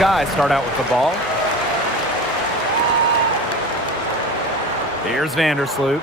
Sky start out with the ball. Here's Vandersloot.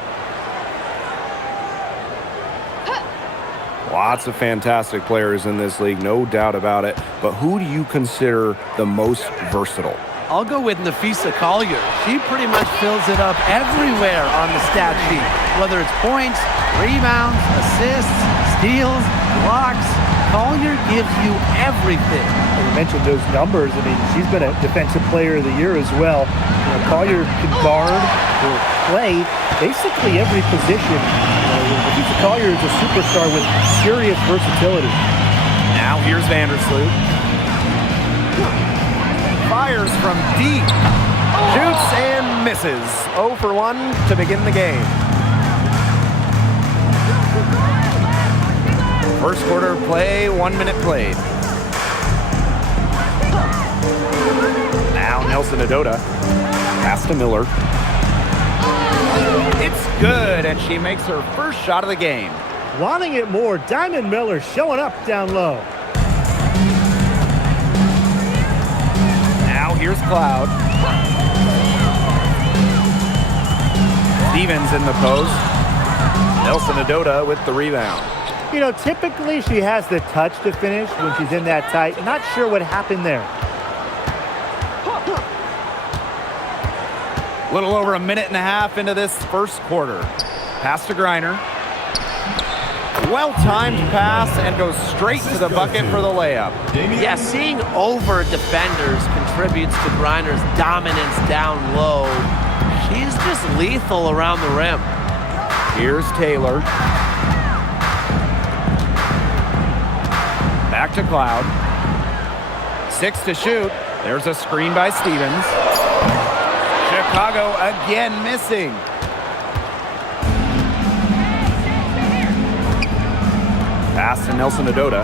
Lots of fantastic players in this league, no doubt about it. But who do you consider the most versatile? I'll go with Nafisa Collier. She pretty much fills it up everywhere on the stat sheet, whether it's points, rebounds, assists, steals, blocks. Collier gives you everything. You mentioned those numbers. I mean, she's been a Defensive Player of the Year as well. You know, Collier can guard or play basically every position. Nafisa Collier is a superstar with serious versatility. Now here's Vandersloot. Fires from deep. Shoots and misses. 0 for 1 to begin the game. First quarter play, 1 minute played. Now Nelson Adota. Pass to Miller. It's good, and she makes her first shot of the game. Wanting it more, Diamond Miller showing up down low. Now here's Cloud. Stevens in the post. Nelson Adota with the rebound. You know, typically she has the touch to finish when she's in that tight. Not sure what happened there. A little over a minute and a half into this first quarter. Pass to Griner. Well-timed pass and goes straight to the bucket for the layup. Yeah, seeing over defenders contributes to Griner's dominance down low. She's just lethal around the rim. Here's Taylor. Back to Cloud. 6 to shoot. There's a screen by Stevens. Chicago again missing. Pass to Nelson Adota.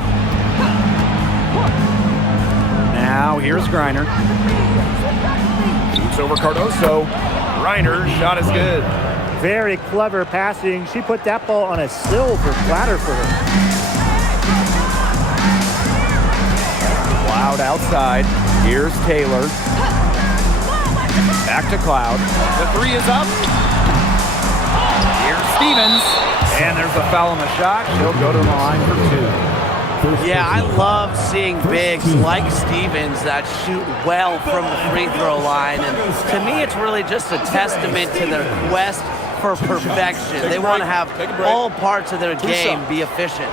Now here's Griner. Shoots over Cardoso. Griner's shot is good. Very clever passing. She put that ball on a silver platter for her. Cloud outside. Here's Taylor. Back to Cloud. The three is up. Here's Stevens. And there's a foul on the shot. She'll go to the line for 2. Yeah, I love seeing bigs like Stevens that shoot well from the free throw line. And to me, it's really just a testament to their quest for perfection. They want to have all parts of their game be efficient.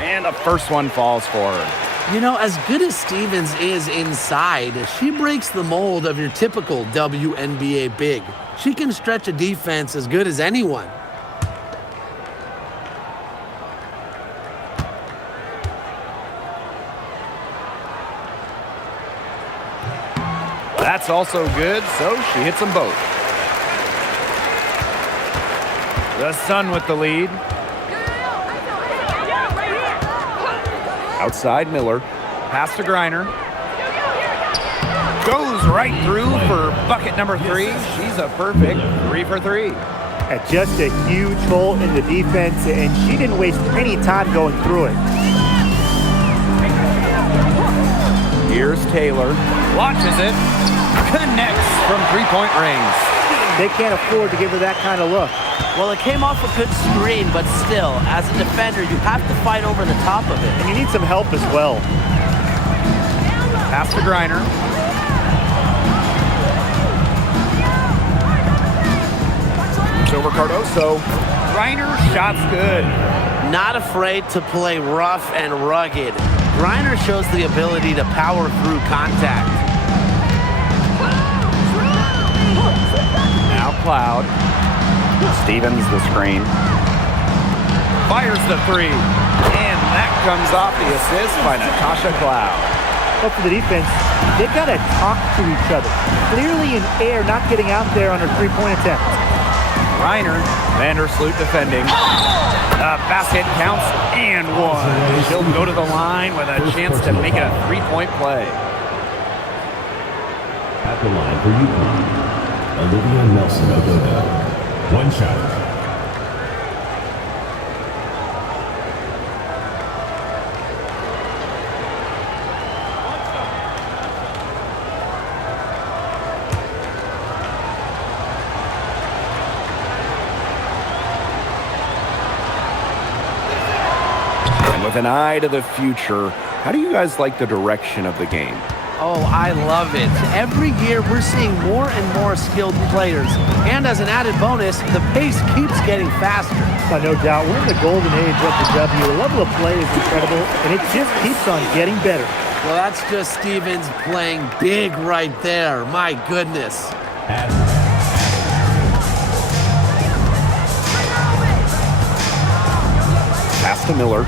And the first one falls for her. You know, as good as Stevens is inside, she breaks the mold of your typical WNBA big. She can stretch a defense as good as anyone. That's also good, so she hits them both. The Sun with the lead. Outside Miller. Pass to Griner. Goes right through for bucket number 3. She's a perfect 3 for 3. Just a huge hole in the defense, and she didn't waste any time going through it. Here's Taylor. Launches it. Connects from 3-point range. They can't afford to give her that kind of look. Well, it came off a good screen, but still, as a defender, you have to fight over the top of it. And you need some help as well. Pass to Griner. It's over Cardoso. Griner, shot's good. Not afraid to play rough and rugged. Griner shows the ability to power through contact. Now Cloud. Stevens the screen. Fires the 3. And that comes off the assist by Natasha Cloud. But for the defense, they've got to talk to each other. Clearly in air, not getting out there on her 3-point attempt. Griner, Vandersloot defending. The basket counts and 1. She'll go to the line with a chance to make it a 3-point play. At the line for UConn, Olivia Nelson-Ododa. One shot. With an eye to the future, how do you guys like the direction of the game? Oh, I love it. Every year we're seeing more and more skilled players. And as an added bonus, the pace keeps getting faster. No doubt. We're in the golden age of the W. The level of play is incredible, and it just keeps on getting better. Well, that's just Stevens playing big right there. My goodness. Pass to Miller.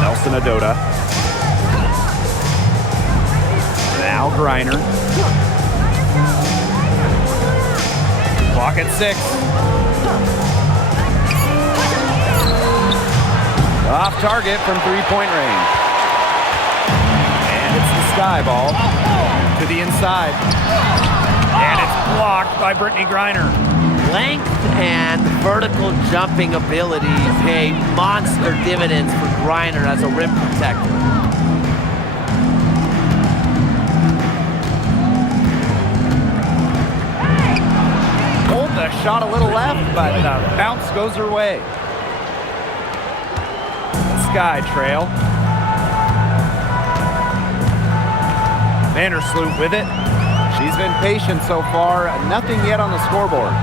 Nelson-Ododa. Now Griner. Clock at 6. Off target from three-point range. And it's the sky ball to the inside. And it's blocked by Brittany Griner. Length and vertical jumping ability pay monster dividends for Griner as a rim protector. Pulled the shot a little left, but the bounce goes her way. Sky trail. Vandersloot with it. She's been patient so far. Nothing yet on the scoreboard.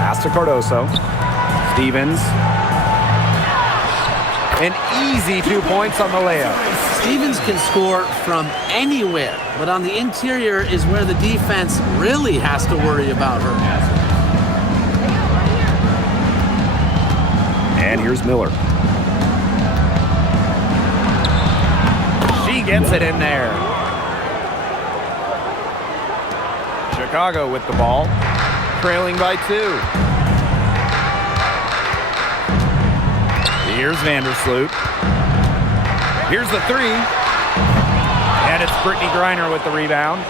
Pass to Cardoso. Stevens. An easy 2 points on the layup. Stevens can score from anywhere, but on the interior is where the defense really has to worry about her. And here's Miller. She gets it in there. Chicago with the ball, trailing by 2. Here's Vandersloot. Here's the 3. And it's Brittany Griner with the rebound.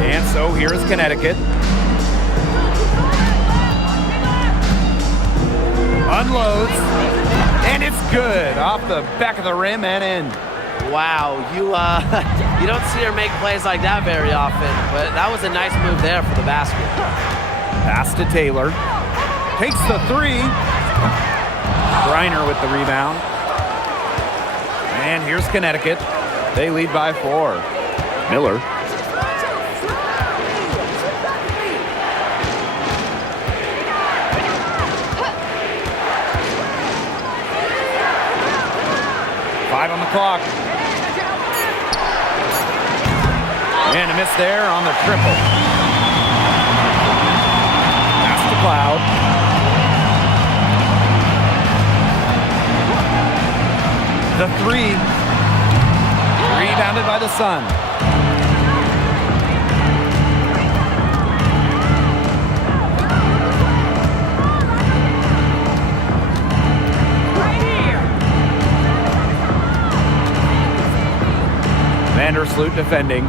And so here's Connecticut. Unloads. And it's good. Off the back of the rim and in. Wow, you don't see her make plays like that very often, but that was a nice move there for the basket. Pass to Taylor. Takes the 3. Griner with the rebound. And here's Connecticut. They lead by 4. Miller. Five on the clock. And a miss there on the triple. Pass to Cloud. The 3. Rebounded by the Sun. Vandersloot defending.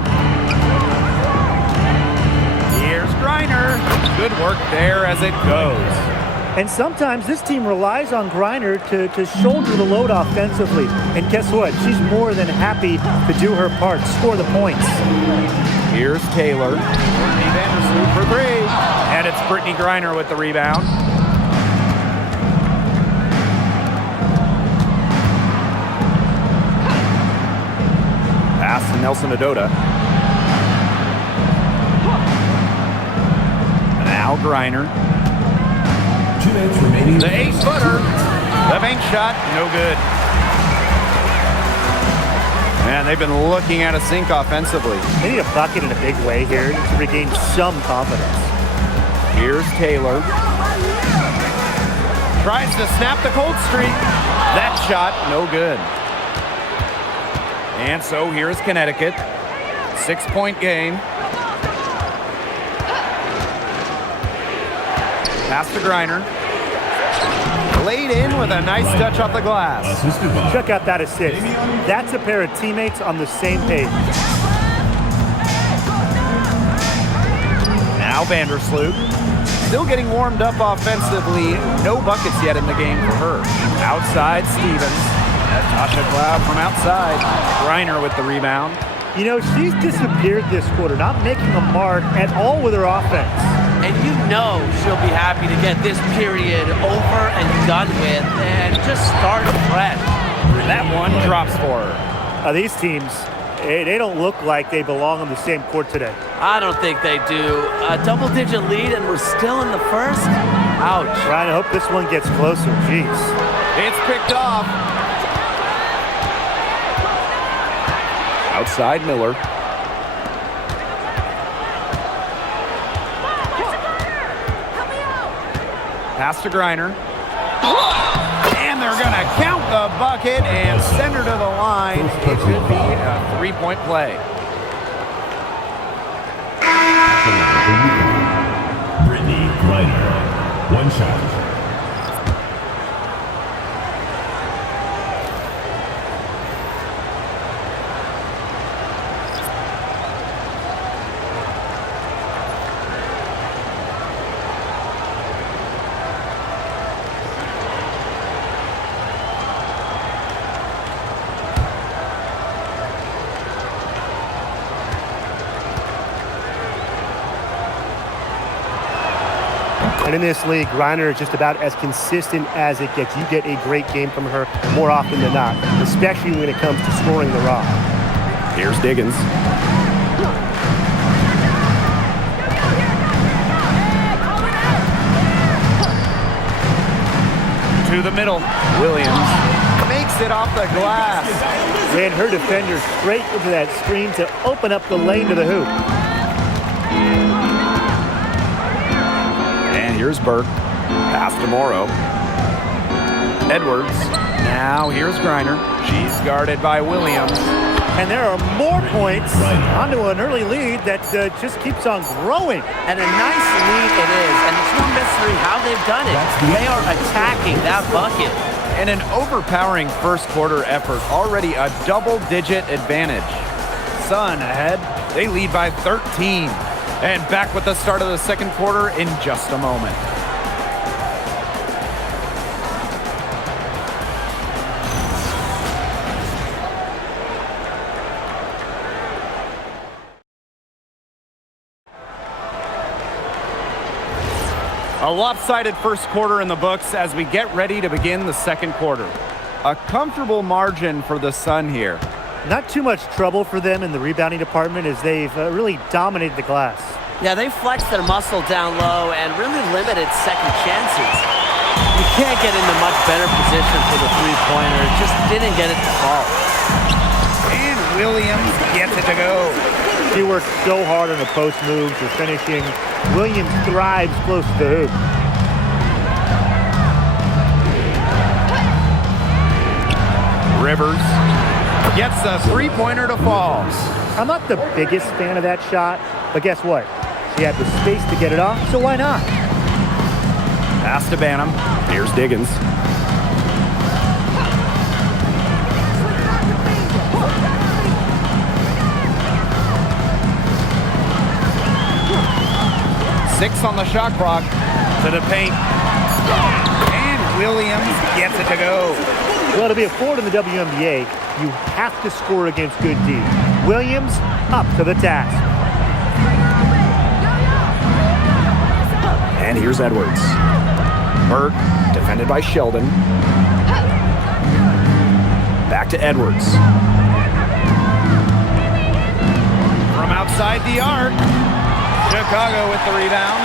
Here's Griner. Good work there as it goes. And sometimes this team relies on Griner to shoulder the load offensively. And guess what? She's more than happy to do her part, score the points. Here's Taylor. Brittany Vandersloot for 3. And it's Brittany Griner with the rebound. Pass to Nelson-Ododa. Now Griner. 2 minutes remaining. The 8-footer. The bank shot, no good. Man, they've been looking at a sink offensively. They need a bucket in a big way here to regain some confidence. Here's Taylor. Tries to snap the cold streak. That shot, no good. And so here's Connecticut. 6-point game. Pass to Griner. Laid in with a nice touch off the glass. Check out that assist. That's a pair of teammates on the same page. Now Vandersloot. Still getting warmed up offensively. No buckets yet in the game for her. Outside, Stevens. Natasha Cloud from outside. Griner with the rebound. You know, she's disappeared this quarter, not making a mark at all with her offense. And you know she'll be happy to get this period over and done with and just start fresh. That one drops for her. These teams, they don't look like they belong on the same court today. I don't think they do. A double-digit lead and we're still in the first? Ouch. Ryan, I hope this one gets closer. Jeez. It's picked off. Outside Miller. Pass to Griner. And they're going to count the bucket and send her to the line. It should be a three-point play. Brittany Griner. One shot. And in this league, Griner is just about as consistent as it gets. You get a great game from her more often than not, especially when it comes to scoring the rock. Here's Diggins. To the middle. Williams makes it off the glass. Ran her defender straight into that screen to open up the lane to the hoop. And here's Burke. Pass to Morrow. Edwards. Now here's Griner. She's guarded by Williams. And there are more points onto an early lead that just keeps on growing. And a nice lead it is. And it's no mystery how they've done it. They are attacking that bucket. And an overpowering first quarter effort. Already a double-digit advantage. Sun ahead. They lead by 13. And back with the start of the second quarter in just a moment. A lopsided first quarter in the books as we get ready to begin the second quarter. A comfortable margin for the Sun here. Not too much trouble for them in the rebounding department as they've really dominated the glass. Yeah, they flexed their muscle down low and really limited second chances. You can't get into much better position for the three-pointer. It just didn't get it to fall. And Williams gets it to go. She worked so hard on the post moves or finishing. Williams thrives close to the hoop. Rivers gets the three-pointer to fall. I'm not the biggest fan of that shot, but guess what? She had the space to get it off, so why not? Pass to Banham. Here's Diggins. Six on the shot clock. To the paint. And Williams gets it to go. Well, to be a forward in the WNBA, you have to score against good D. Williams up to the task. And here's Edwards. Burke, defended by Sheldon. Back to Edwards. From outside the arc. Chicago with the rebound.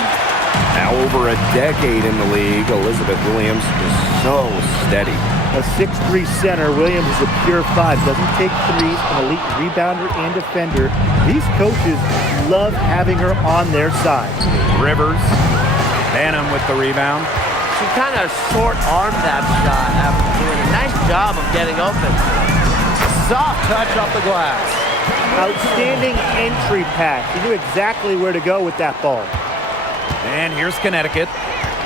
Now over a decade in the league, Elizabeth Williams is so steady. A 6'3" center, Williams is a pure 5. Doesn't take threes, an elite rebounder and defender. These coaches love having her on their side. Rivers. Banham with the rebound. She kind of short-armed that shot after doing a nice job of getting open. Soft touch off the glass. Outstanding entry pass. She knew exactly where to go with that ball. And here's Connecticut.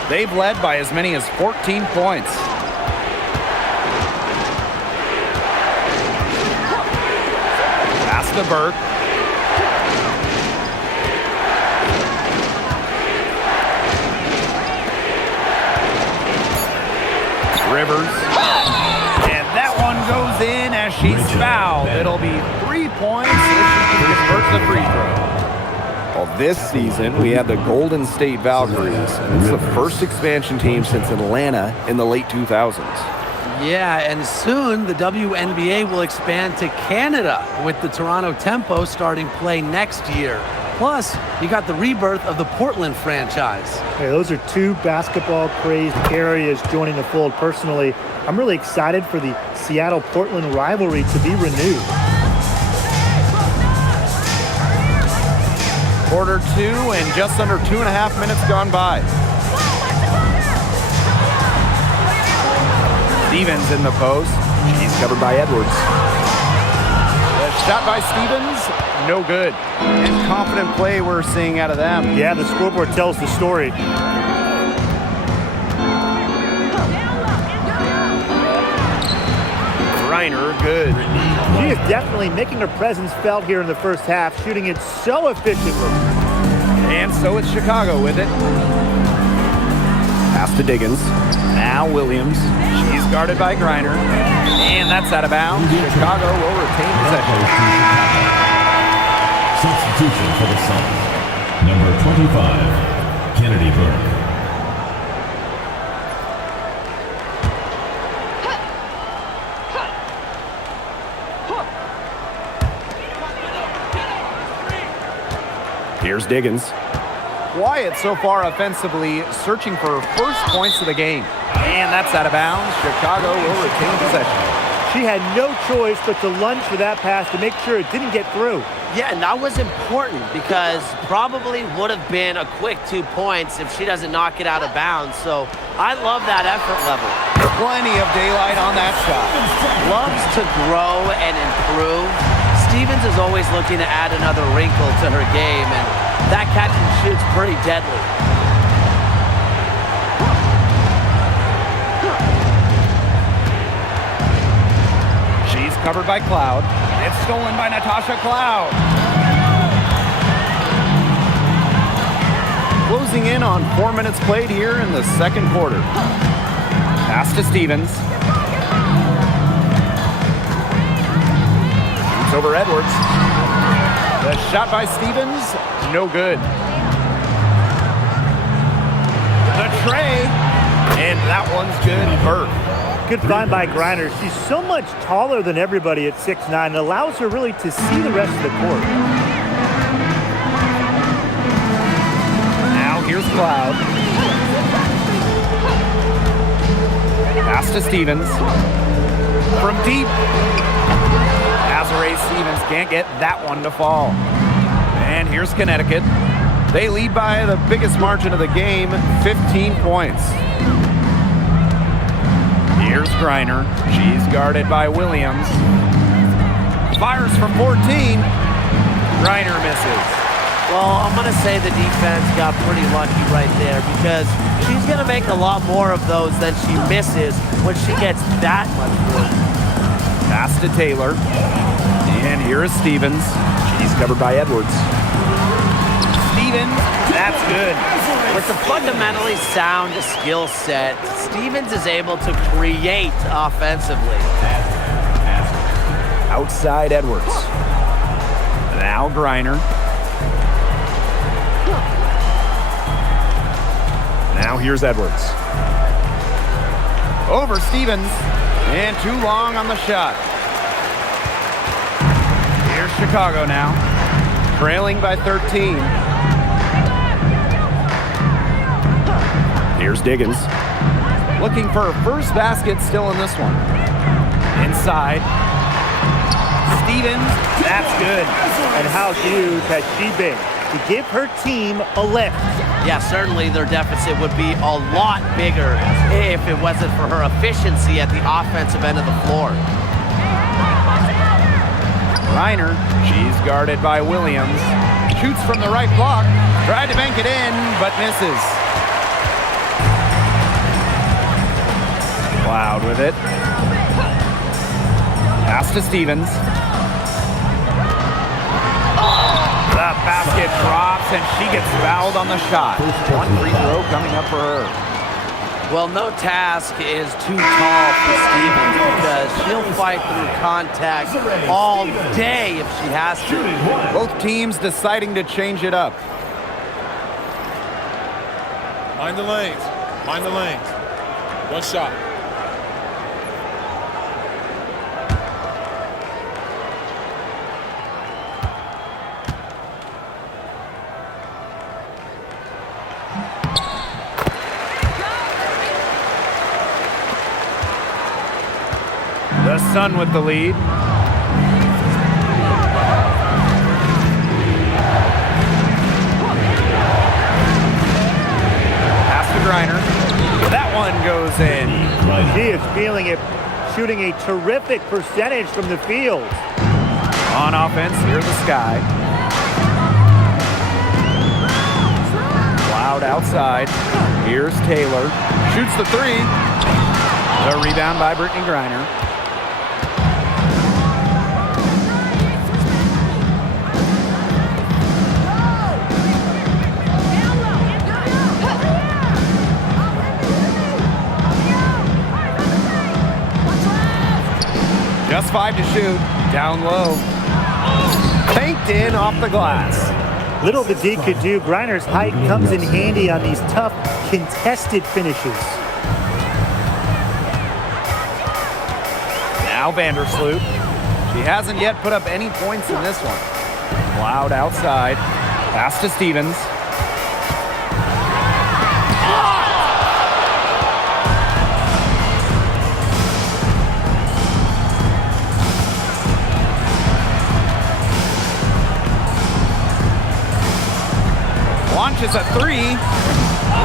They've led by as many as 14 points. Pass to Burke. Rivers. And that one goes in as she's fouled. It'll be 3 points if she can convert the free throw. Well, this season, we had the Golden State Valkyries. It's the first expansion team since Atlanta in the late 2000s. Yeah, and soon the WNBA will expand to Canada with the Toronto Tempo starting play next year. Plus, you got the rebirth of the Portland franchise. Hey, those are two basketball-crazed areas joining the fold. Personally, I'm really excited for the Seattle-Portland rivalry to be renewed. Quarter 2 and just under 2.5 minutes gone by. Stevens in the post. She's covered by Edwards. The shot by Stevens, no good. And confident play we're seeing out of them. Yeah, the scoreboard tells the story. Reiner, good. She is definitely making her presence felt here in the first half, shooting it so efficiently. And so it's Chicago with it. Pass to Diggins. Now Williams. She's guarded by Griner. And that's out of bounds. Chicago will retain possession. Substitution for the Suns. Number 25, Kennedy Burke. Here's Diggins. Quiet so far offensively, searching for first points of the game. And that's out of bounds. Chicago will retain possession. She had no choice but to lunge for that pass to make sure it didn't get through. Yeah, and that was important because probably would have been a quick 2 points if she doesn't knock it out of bounds. So I love that effort level. Plenty of daylight on that shot. Loves to grow and improve. Stevens is always looking to add another wrinkle to her game, and that catch and shoot's pretty deadly. She's covered by Cloud. It's stolen by Natasha Cloud. Closing in on 4 minutes played here in the second quarter. Pass to Stevens. Shoots over Edwards. The shot by Stevens, no good. The tray, and that one's good. Burke. Good find by Griner. She's so much taller than everybody at 6'9". It allows her really to see the rest of the court. Now here's Cloud. Pass to Stevens. From deep. Azure Stevens can't get that one to fall. And here's Connecticut. They lead by the biggest margin of the game, 15 points. Here's Griner. She's guarded by Williams. Fires from 14. Griner misses. Well, I'm going to say the defense got pretty lucky right there because she's going to make a lot more of those than she misses when she gets that much work. Pass to Taylor. And here is Stevens. She's covered by Edwards. Stevens, that's good. With a fundamentally sound skill set, Stevens is able to create offensively. Outside Edwards. Now Griner. Now here's Edwards. Over Stevens. And too long on the shot. Here's Chicago now. Trailing by 13. Here's Diggins. Looking for her first basket still in this one. Inside. Stevens, that's good. And how huge has she been to give her team a lift? Yeah, certainly their deficit would be a lot bigger if it wasn't for her efficiency at the offensive end of the floor. Reiner, she's guarded by Williams. Shoots from the right block. Tried to bank it in, but misses. Cloud with it. Pass to Stevens. The basket drops, and she gets fouled on the shot. One free throw coming up for her. Well, no task is too tall for Stevens because she'll fight through contact all day if she has to. Both teams deciding to change it up. Mind the lanes. Mind the lanes. One shot. The Sun with the lead. Pass to Griner. That one goes in. She is feeling it, shooting a terrific percentage from the field. On offense, here's the Sky. Cloud outside. Here's Taylor. Shoots the three. The rebound by Brittany Griner. Just 5 to shoot. Down low. Banked in off the glass. Little the D could do. Griner's height comes in handy on these tough, contested finishes. Now Vandersloot. She hasn't yet put up any points in this one. Cloud outside. Pass to Stevens. Launches a three.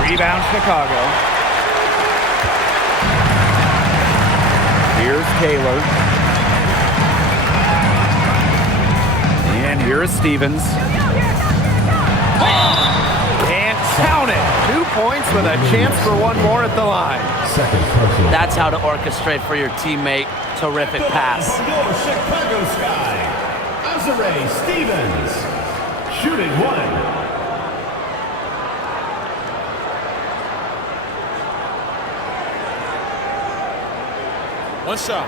Rebound Chicago. Here's Taylor. And here is Stevens. And count it. 2 points with a chance for one more at the line. That's how to orchestrate for your teammate. Terrific pass. Chicago Sky. Azare Stevens. Shooting one. One shot.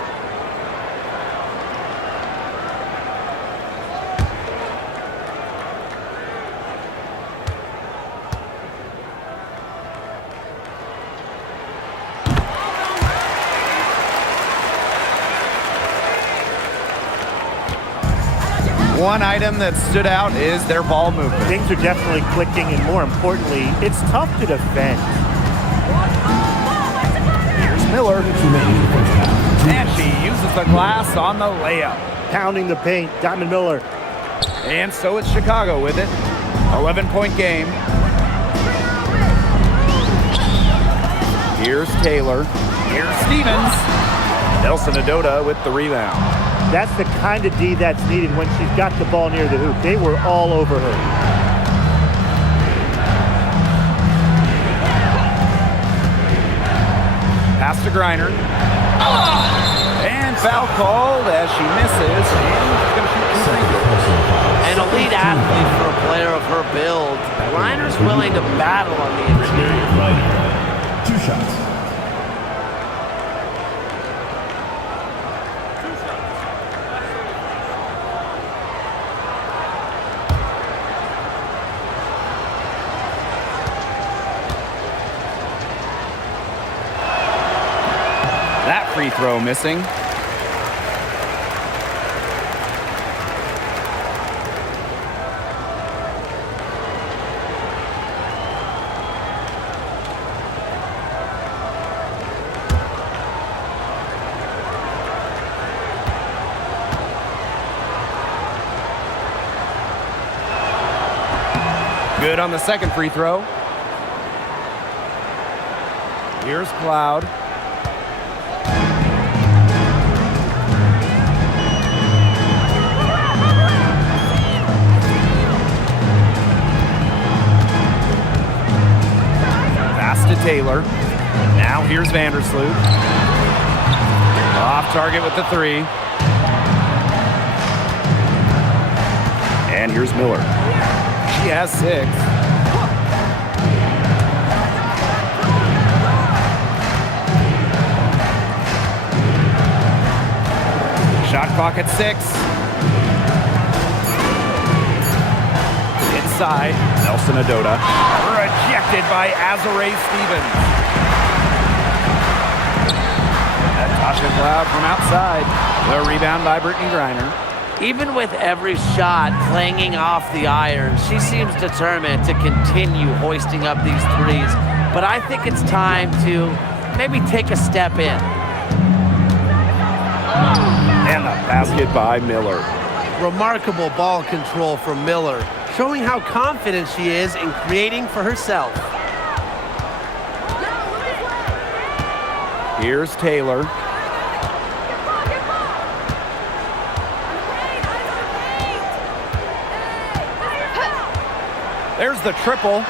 One item that stood out is their ball movement. Things are definitely clicking, and more importantly, it's tough to defend. Here's Miller. And she uses the glass on the layup. Pounding the paint, Diamond Miller. And so it's Chicago with it. 11-point game. Here's Taylor. Here's Stevens. Nelson Adota with the rebound. That's the kind of D that's needed when she's got the ball near the hoop. They were all over her. Pass to Griner. And foul called as she misses. And she's going to shoot two free throws. An elite athlete for a player of her build. Griner's willing to battle on the interior. Griner. 2 shots. That free throw missing. Good on the second free throw. Here's Cloud. Pass to Taylor. Now here's Vandersloot. Off target with the three. And here's Miller. She has 6. Shot clock at 6. Inside, Nelson Adota. Rejected by Azare Stevens. Natasha Cloud from outside. The rebound by Brittany Griner. Even with every shot clanging off the iron, she seems determined to continue hoisting up these threes. But I think it's time to maybe take a step in. And the basket by Miller. Remarkable ball control from Miller, showing how confident she is in creating for herself. Here's Taylor. There's the triple.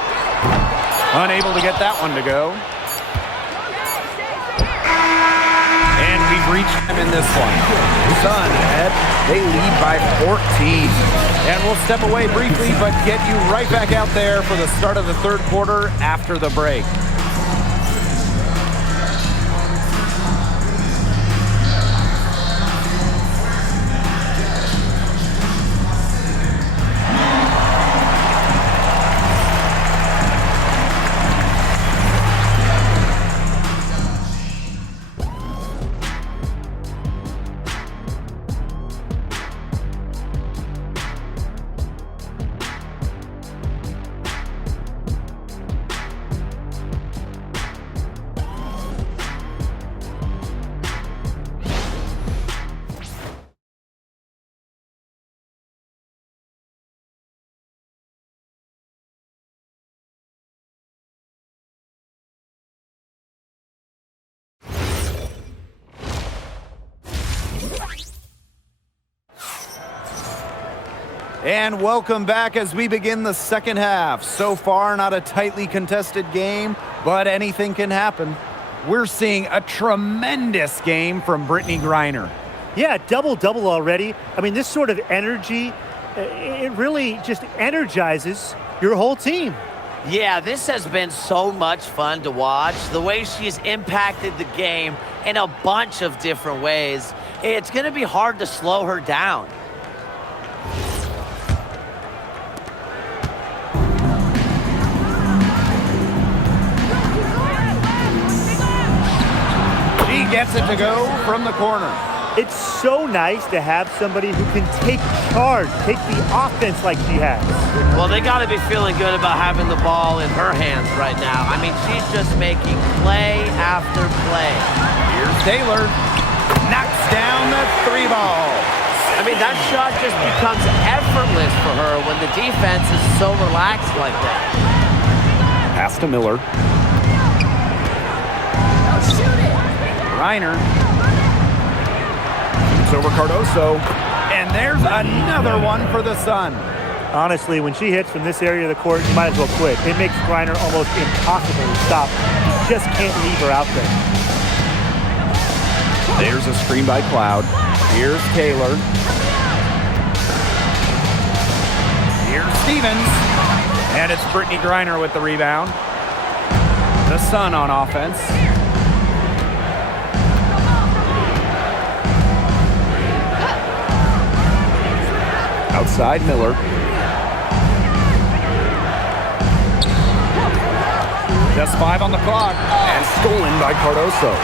Unable to get that one to go. And we've reached them in this one. Sun ahead. They lead by 14. And we'll step away briefly, but get you right back out there for the start of the third quarter after the break. And welcome back as we begin the second half. So far, not a tightly contested game, but anything can happen. We're seeing a tremendous game from Brittany Griner. Yeah, double-double already. I mean, this sort of energy, it really just energizes your whole team. Yeah, this has been so much fun to watch. The way she's impacted the game in a bunch of different ways. It's going to be hard to slow her down. Gets it to go from the corner. It's so nice to have somebody who can take charge, take the offense like she has. Well, they got to be feeling good about having the ball in her hands right now. I mean, she's just making play after play. Here's Taylor. Knocks down the 3 ball. I mean, that shot just becomes effortless for her when the defense is so relaxed like that. Pass to Miller. Griner. Shoots over Cardoso. And there's another one for the Sun. Honestly, when she hits from this area of the court, you might as well quit. It makes Griner almost impossible to stop. You just can't leave her out there. There's a screen by Cloud. Here's Taylor. Here's Stevens. And it's Brittany Griner with the rebound. The Sun on offense. Outside Miller. Just 5 on the clock. And stolen by Cardoso.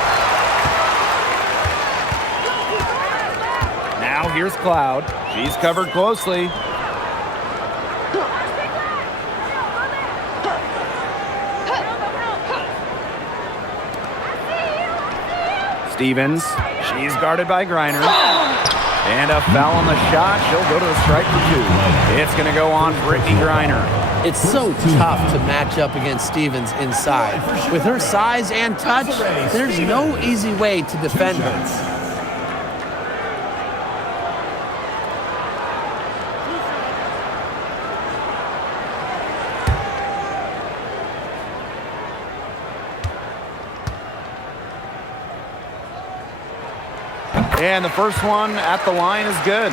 Now here's Cloud. She's covered closely. Stevens. She's guarded by Griner. And a foul on the shot. She'll go to the strike for 2. It's going to go on Brittany Griner. It's so tough to match up against Stevens inside. With her size and touch, there's no easy way to defend her. And the first one at the line is good.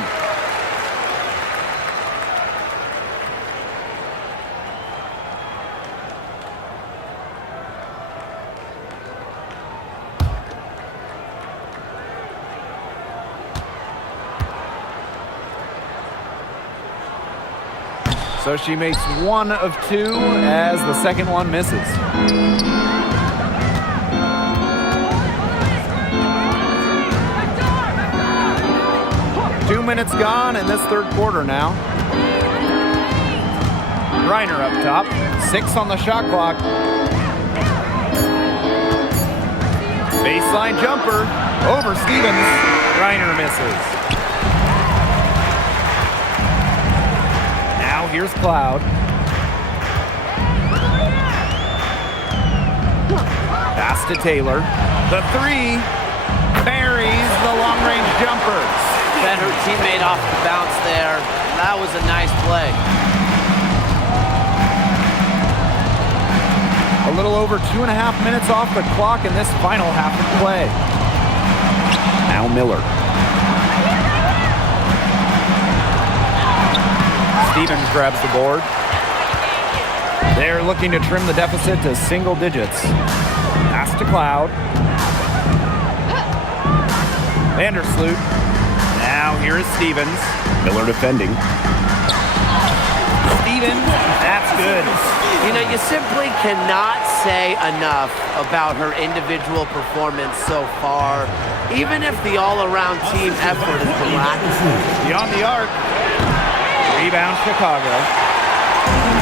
So she makes 1 of 2 as the second one misses. Two minutes gone in this third quarter now. Reiner up top, 6 on the shot clock. Baseline jumper, over Stevens. Reiner misses. Now here's Cloud. Pass to Taylor. The 3 buries the long-range jumper. Bet her teammate off the bounce there. That was a nice play. A little over 2.5 minutes off the clock in this final half of play. Now Miller. Stevens grabs the board. They're looking to trim the deficit to single digits. Pass to Cloud. Vandersloot. Now here is Stevens. Miller defending. Stevens, that's good. You know, you simply cannot say enough about her individual performance so far, even if the all-around team effort has been lacking. Beyond the arc. Rebound Chicago.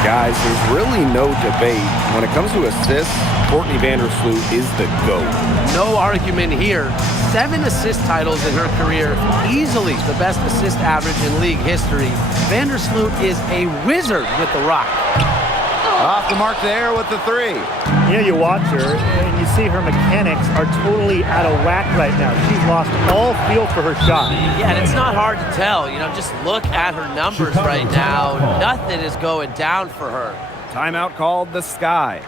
Guys, there's really no debate. When it comes to assists, Courtney Vandersloot is the GOAT. No argument here. 7 assist titles in her career, easily the best assist average in league history. Vandersloot is a wizard with the rock. Off the mark there with the 3. You know, you watch her and you see her mechanics are totally out of whack right now. She's lost all feel for her shot. Yeah, and it's not hard to tell. You know, just look at her numbers right now. Nothing is going down for her. Timeout called the Sky.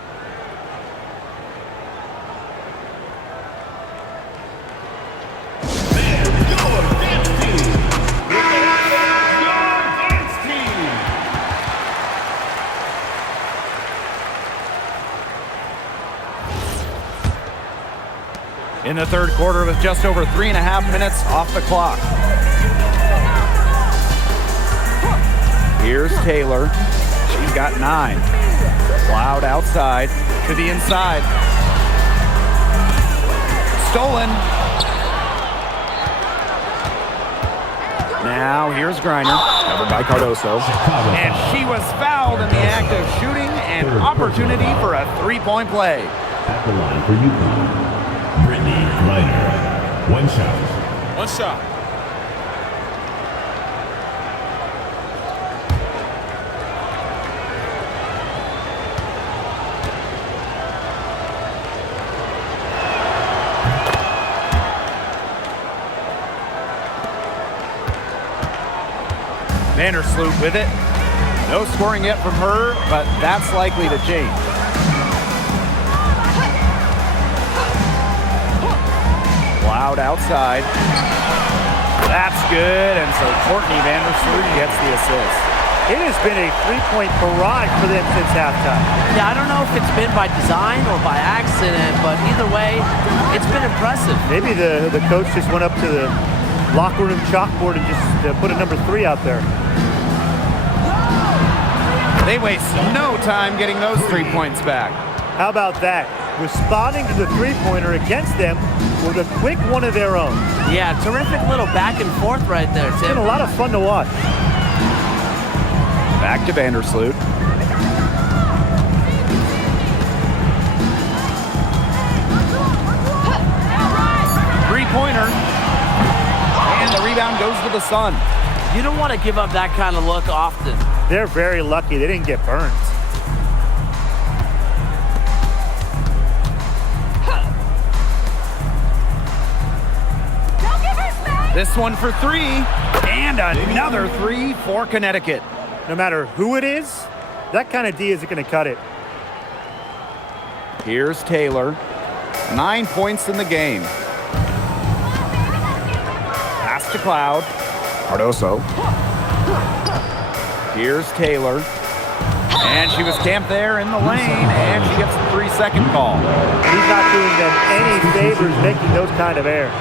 In the third quarter with just over 3.5 minutes off the clock. Here's Taylor. She's got 9. Cloud outside to the inside. Stolen. Now here's Griner. Covered by Cardoso. And she was fouled in the act of shooting, an opportunity for a 3-point play. At the line for UConn, Brittany Reiner. 1 shot. 1 shot. Vandersloot with it. No scoring yet from her, but that's likely to change. Cloud outside. That's good, and so Courtney Vandersloot gets the assist. It has been a 3-point barrage for them since halftime. Yeah, I don't know if it's been by design or by accident, but either way, it's been impressive. Maybe the coach just went up to the locker room chalkboard and just put a number 3 out there. They waste no time getting those 3 points back. How about that? Responding to the three-pointer against them with a quick one of their own. Yeah, terrific little back and forth right there, It's Tim. been a lot of fun to watch. Back to Vandersloot. Three-pointer. And the rebound goes to the Sun. You don't want to give up that kind of look often. They're very lucky they didn't get burned. This one for 3, and another 3 for Connecticut. No matter who it is, that kind of D isn't going to cut it. Here's Taylor. 9 points in the game. Pass to Cloud. Cardoso. Here's Taylor. And she was camped there in the lane, and she gets the 3-second call. He's not doing them any favors making those kind of errors.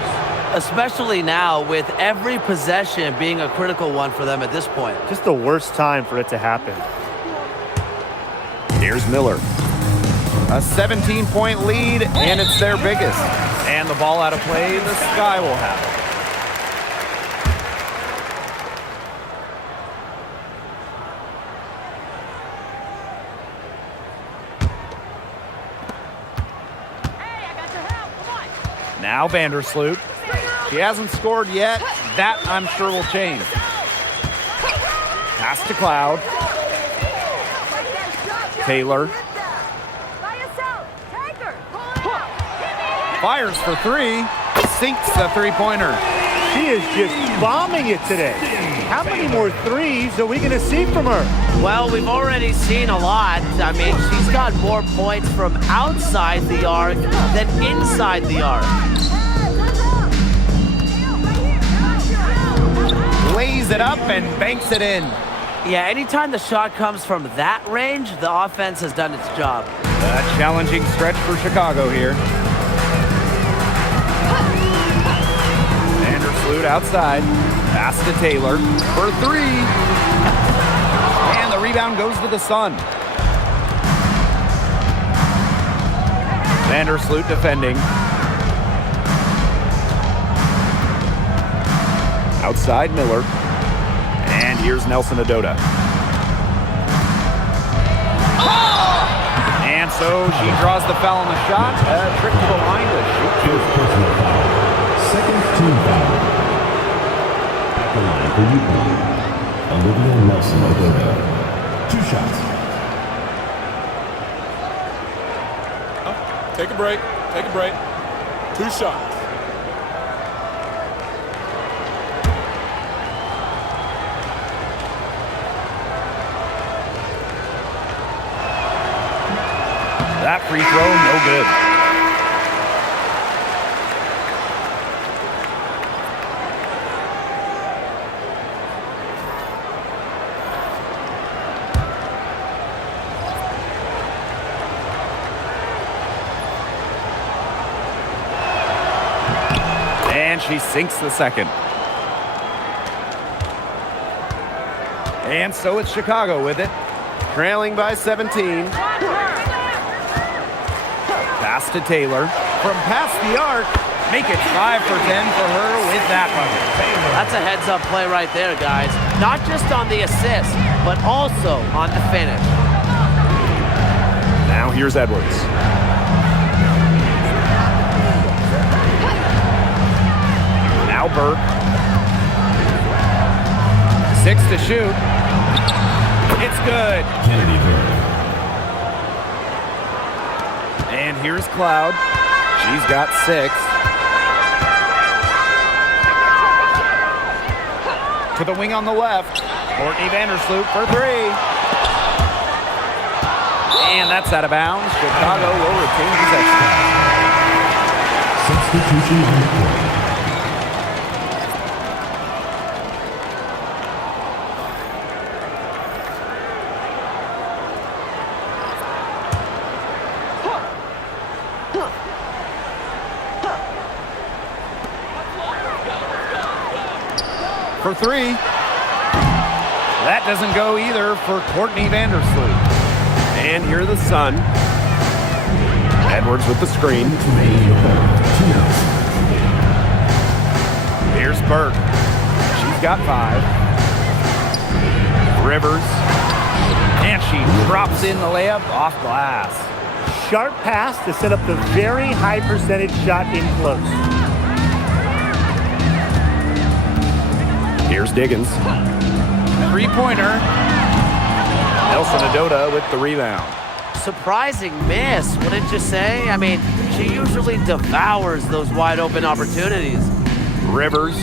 especially now with every possession being a critical one for them at this point. Just the worst time for it to happen. Here's Miller. A 17-point lead, and it's their biggest. And the ball out of play, the Sky will have it. Now Vandersloot. She hasn't scored yet. That, I'm sure, will change. Pass to Cloud. Taylor. Fires for three. Sinks the three-pointer. She is just bombing it today. How many more threes are we going to see from her? Well, we've already seen a lot. I mean, she's got more points from outside the arc than inside the arc. Lays it up and banks it in. Yeah, anytime the shot comes from that range, the offense has done its job. A challenging stretch for Chicago here. Vandersloot outside. Pass to Taylor for three. And the rebound goes to the Sun. Vandersloot defending. Outside Miller. And here's Nelson Adota. And so she draws the foul on the shot. A trip to the line to shoot two. Personal foul. Second team foul. At the line for Utah, Olivia Nelson-Ododa. 2 shots. Take a break. Take a break. 2 shots. That free throw, no good. And she sinks the second. And so it's Chicago with it, trailing by 17. Pass to Taylor. From past the arc, make it 5 for 10 for her with that bucket. That's a heads-up play right there, guys. Not just on the assist, but also on the finish. Now here's Edwards. Now Burke. 6 to shoot. It's good. Kennedy Burke. And here's Cloud. She's got 6. To the wing on the left. Courtney Vandersloot for 3. And that's out of bounds. Chicago will retain possession. Substitution on the court. For 3. That doesn't go either for Courtney Vandersloot. And here the Sun. Edwards with the screen. Here's Burke. She's got 5. Rivers. And she drops in the layup off glass. Sharp pass to set up the very high percentage shot in close. Here's Diggins. Three-pointer. Nelson Adota with the rebound. Surprising miss, wouldn't you say? I mean, she usually devours those wide open opportunities. Rivers.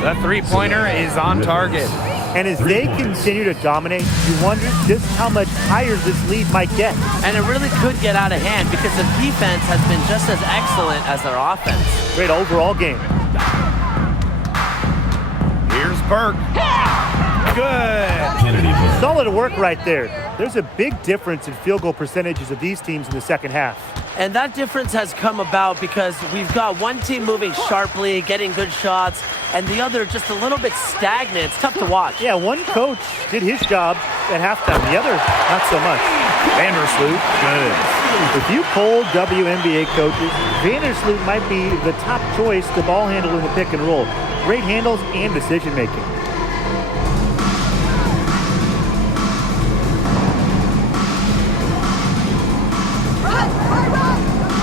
The three-pointer is on target. And as they continue to dominate, you wonder just how much higher this lead might get. And it really could get out of hand because the defense has been just as excellent as their offense. Great overall game. Here's Burke. Good. Kennedy Burke. Solid work right there. There's a big difference in field goal percentages of these teams in the second half. And that difference has come about because we've got one team moving sharply, getting good shots, and the other just a little bit stagnant. It's tough to watch. Yeah, one coach did his job at halftime. The other, not so much. Vandersloot, good. If you poll WNBA coaches, Vandersloot might be the top choice to ball handle in the pick and roll. Great handles and decision making.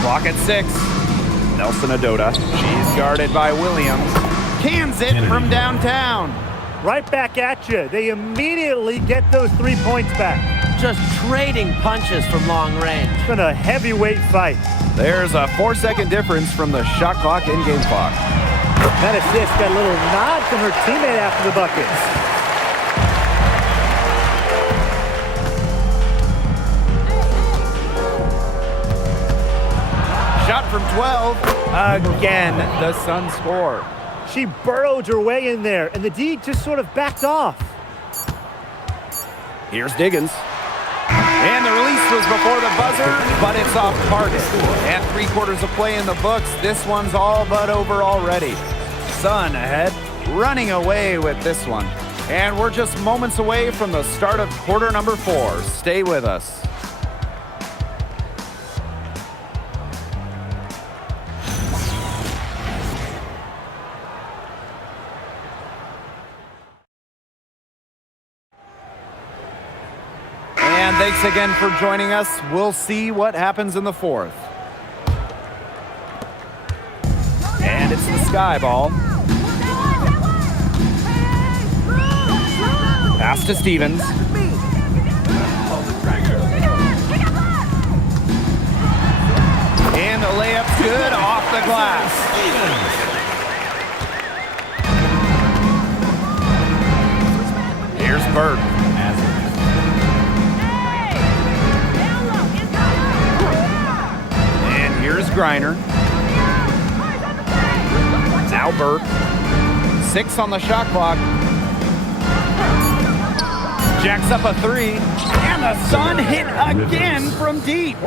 Clock at 6. Nelson Adota. She's guarded by Williams. Cans it from downtown. Right back at you. They immediately get those 3 points back. Just trading punches from long range. It's been a heavyweight fight. There's a 4-second difference from the shot clock in game clock. That assist got a little nod from her teammate after the buckets. Shot from 12. Again, the Sun score. She burrowed her way in there, and the D just sort of backed off. Here's Diggins. And the release was before the buzzer, but it's off target. And 3/4 of play in the books. This one's all but over already. Sun ahead, running away with this one. And we're just moments away from the start of quarter number 4. Stay with us. And thanks again for joining us. We'll see what happens in the 4th. And it's the Sky ball. Pass to Stevens. And the layup's good off the glass. Here's Burke. And here's Griner. Now Burke. 6 on the shot clock. Jacks up a 3. And the Sun hit again from deep.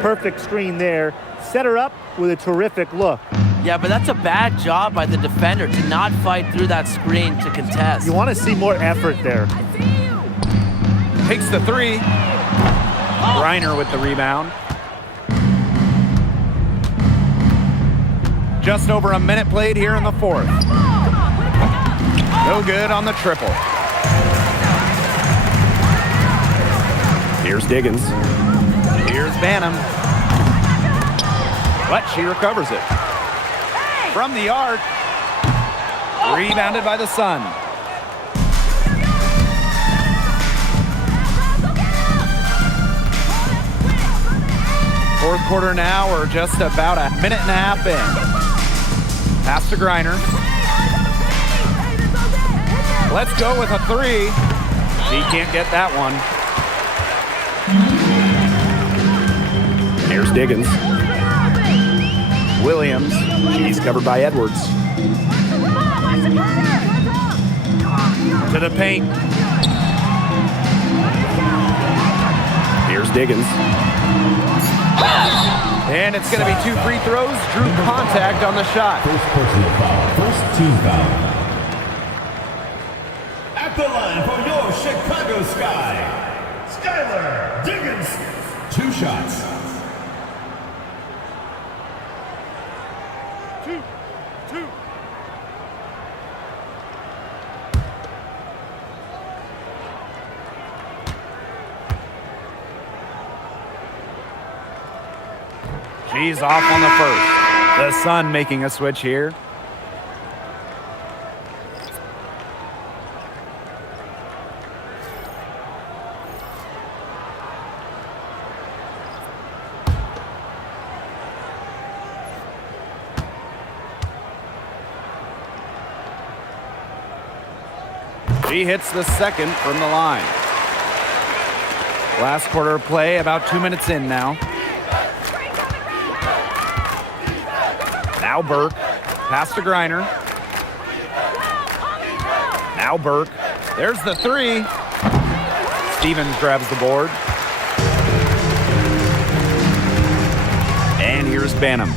Perfect screen there. Set her up with a terrific look. Yeah, but that's a bad job by the defender to not fight through that screen to contest. You want to see more effort there. Takes the 3. Griner with the rebound. Just over a minute played here in the 4th. No good on the triple. Here's Diggins. Here's Banham. But she recovers it. From the arc. Rebounded by the Sun. Fourth quarter now. We're just about a minute and a half in. Pass to Griner. Let's go with a 3. She can't get that one. Here's Diggins. Williams. She's covered by Edwards. To the paint. Here's Diggins. And it's going to be 2 free throws. Drew contact on the shot. First personal foul. First team foul. At the line for your Chicago Sky, Skylar Diggins. 2 shots. 2. She's off on the first. The Sun making a switch here. She hits the second from the line. Last quarter of play, about 2 minutes in now. Now Burke, pass to Griner. Now Burke, there's the 3. Stevens grabs the board. here's Banham.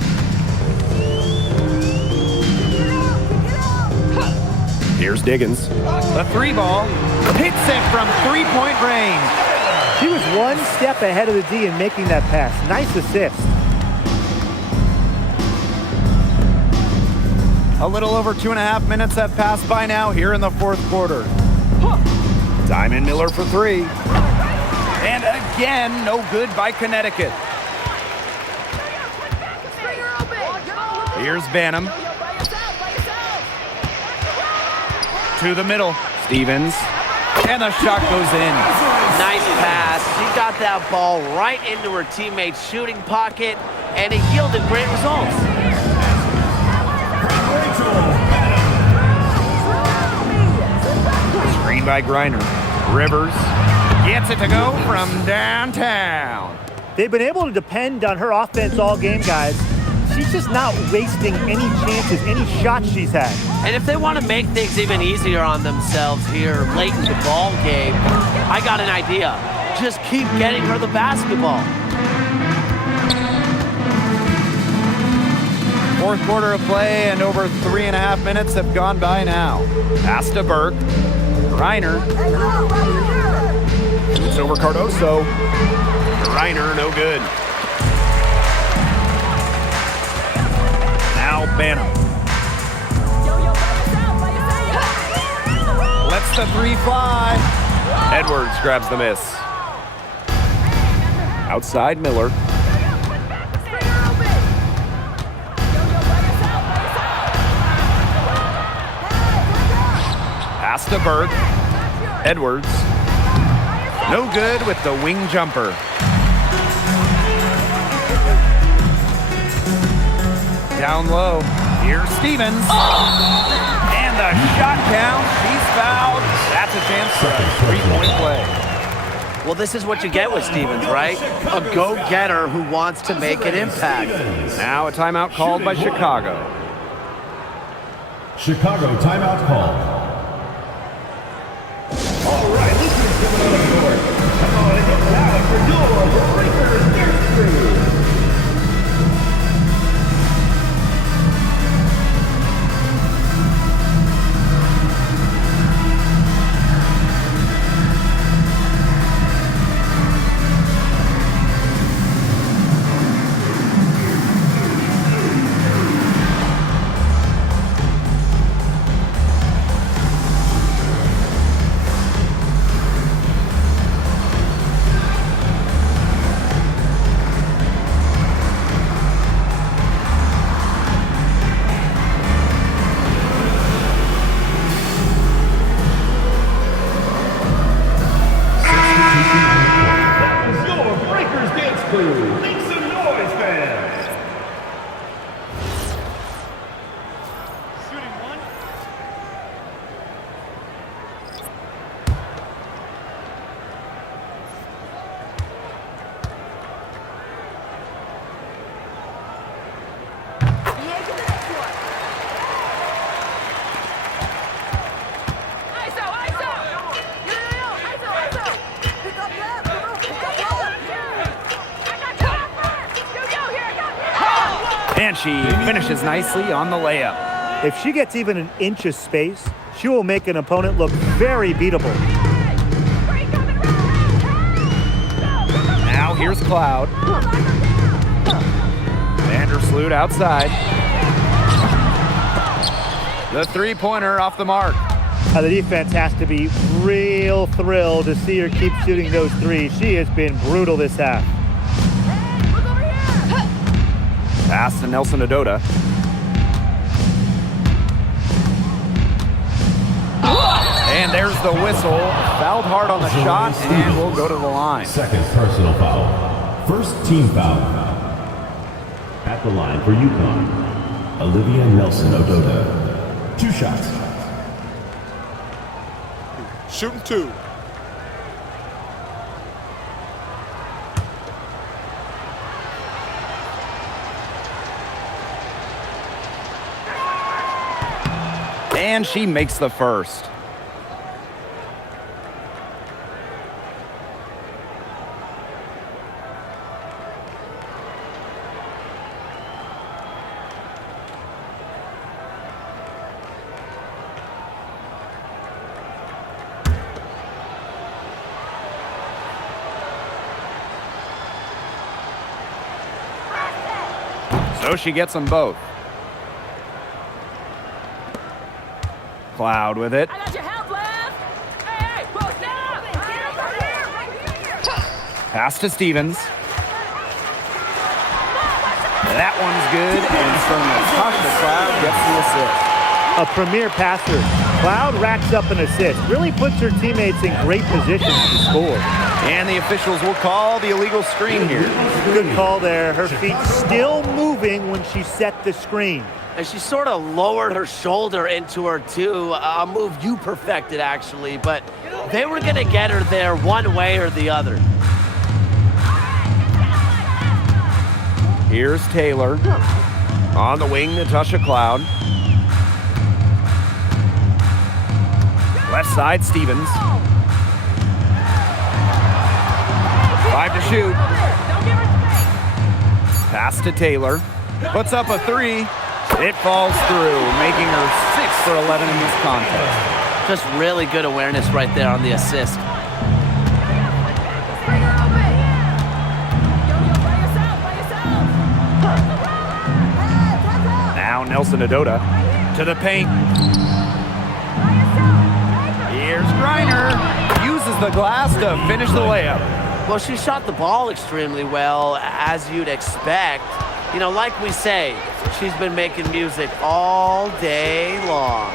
Here's Diggins. The three ball hits it from three-point range. She was one step ahead of the D in making that pass. Nice assist. A little over 2.5 minutes have passed by now here in the fourth quarter. Diamond Miller for three. And again, no good by Connecticut. Here's Banham. To the middle. Stevens. And the shot goes in. Nice pass. She got that ball right into her teammate's shooting pocket, and it yielded great results. Screen by Griner. Rivers gets it to go from downtown. They've been able to depend on her offense all game, guys. She's just not wasting any chances, any shots she's had. And if they want to make things even easier on themselves here late in the ball game, I got an idea. Just keep getting her the basketball. Fourth quarter of play and over 3.5 minutes have gone by now. Pass to Burke. Griner. It's over Cardoso. Griner, no good. Now Banham. Lets the three fly. Edwards grabs the miss. Outside Miller. Pass to Burke. Edwards. No good with the wing jumper. Down low. Here's Stevens. And the shot count. She's fouled. That's a chance for a three-point play. Well, this is what you get with Stevens, right? A go-getter who wants to make an impact. Now a timeout called by Chicago. Chicago timeout call. All right, listen to the court. Come on and get loud for your Breakers Dance Crew. And she finishes nicely on the layup. If she gets even an inch of space, she will make an opponent look very beatable. Now here's Cloud. Vandersloot outside. The three-pointer off the mark. The defense has to be real thrilled to see her keep shooting those threes. She has been brutal this half. Pass to Nelson Adota. And there's the whistle. Fouled hard on the shot, and we'll go to the line. Second personal foul. First team foul. At the line for UConn, Olivia Nelson Odota. 2 shots. Shooting 2. And she makes the first. So she gets them both. Cloud with it. I got your help left. Hey, post up. Pass to Stevens. That one's good, and so Natasha Cloud gets the assist. A premier passer. Cloud racks up an assist. Really puts her teammates in great positions to score. And the officials will call the illegal screen here. Good call there. Her feet still moving when she set the screen. And she sort of lowered her shoulder into her, too. A move you perfected, actually. But they were going to get her there one way or the other. Here's Taylor. On the wing, Natasha Cloud. Left side, Stevens. 5 to shoot. Pass to Taylor. Puts up a 3. It falls through, making her 6 for 11 in this contest. Just really good awareness right there on the assist. Now Nelson Adota to the paint. Here's Griner. Uses the glass to finish the layup. Well, she shot the ball extremely well, as you'd expect. You know, like we say, she's been making music all day long.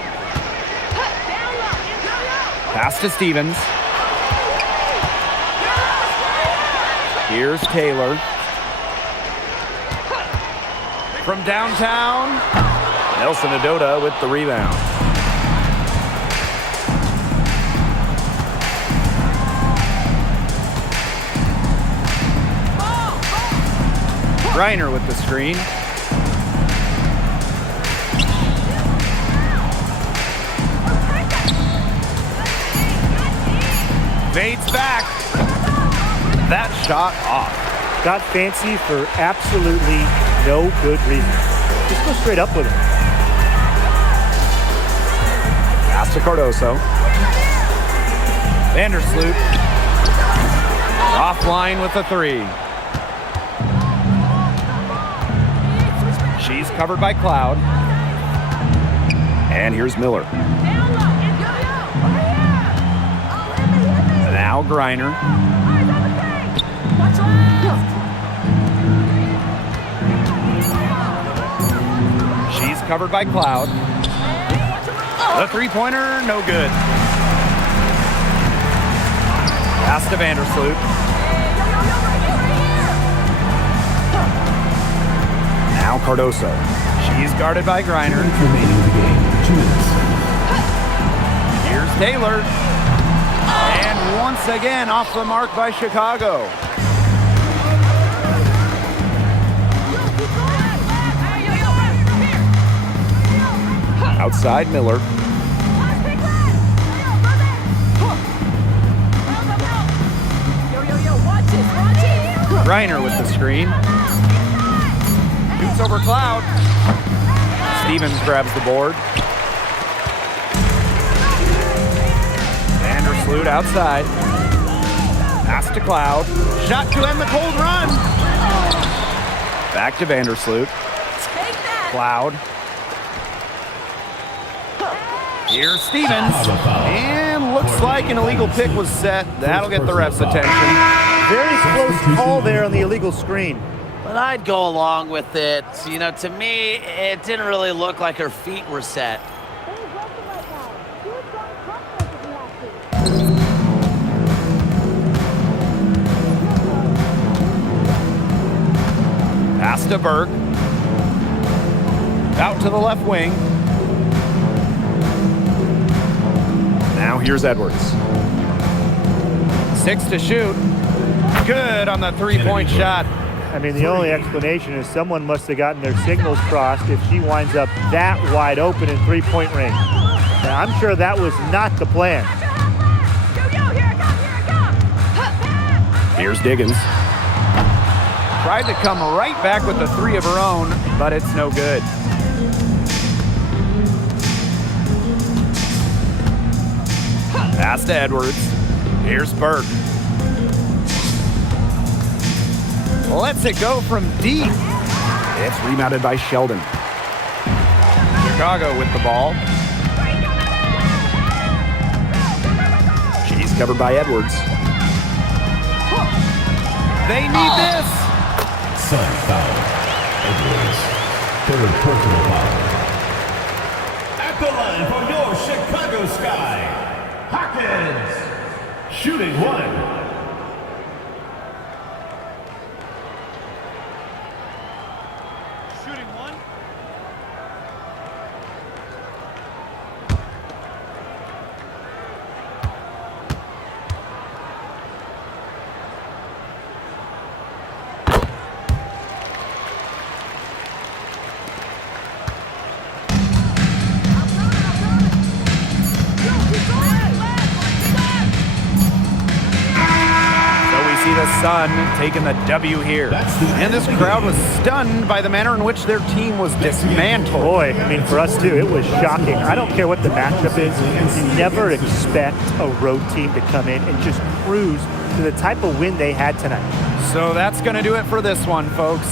Pass to Stevens. Here's Taylor. From downtown, Nelson Adota with the rebound. Griner with the screen. Fades back. That shot off. Got fancy for absolutely no good reason. Just go straight up with it. Pass to Cardoso. Vandersloot. Offline with the 3. She's covered by Cloud. And here's Miller. Now Griner. She's covered by Cloud. The three-pointer, no good. Pass to Vandersloot. Now Cardoso. She's guarded by Griner. Remaining in the game, 2 minutes. Here's Taylor. And once again off the mark by Chicago. Outside Miller. Griner with the screen. Shoots over Cloud. Stevens grabs the board. Vandersloot outside. Pass to Cloud. Shot to end the cold run. Back to Vandersloot. Cloud. Here's Stevens. And looks like an illegal pick was set. That'll get the ref's attention. Very close call there on the illegal screen. But I'd go along with it. You know, to me, it didn't really look like her feet were set. Pass to Burke. Out to the left wing. Now here's Edwards. 6 to shoot. Good on the three-point shot. I mean, the only explanation is someone must have gotten their signals crossed if she winds up that wide open in three-point range. Now, I'm sure that was not the plan. Here's Diggins. Tried to come right back with the 3 of her own, but it's no good. Pass to Edwards. Here's Burke. Lets it go from deep. It's rebounded by Sheldon. Chicago with the ball. She's covered by Edwards. They need this. Sun foul. Edwards. Third personal foul. At the line for your Chicago Sky, Hawkins. Shooting one. Shooting one. See the Sun taking the W here. And this crowd was stunned by the manner in which their team was dismantled. Boy, I mean, for us too, it was shocking. I don't care what the matchup is. You never expect a road team to come in and just cruise to the type of win they had tonight. So that's going to do it for this one, folks.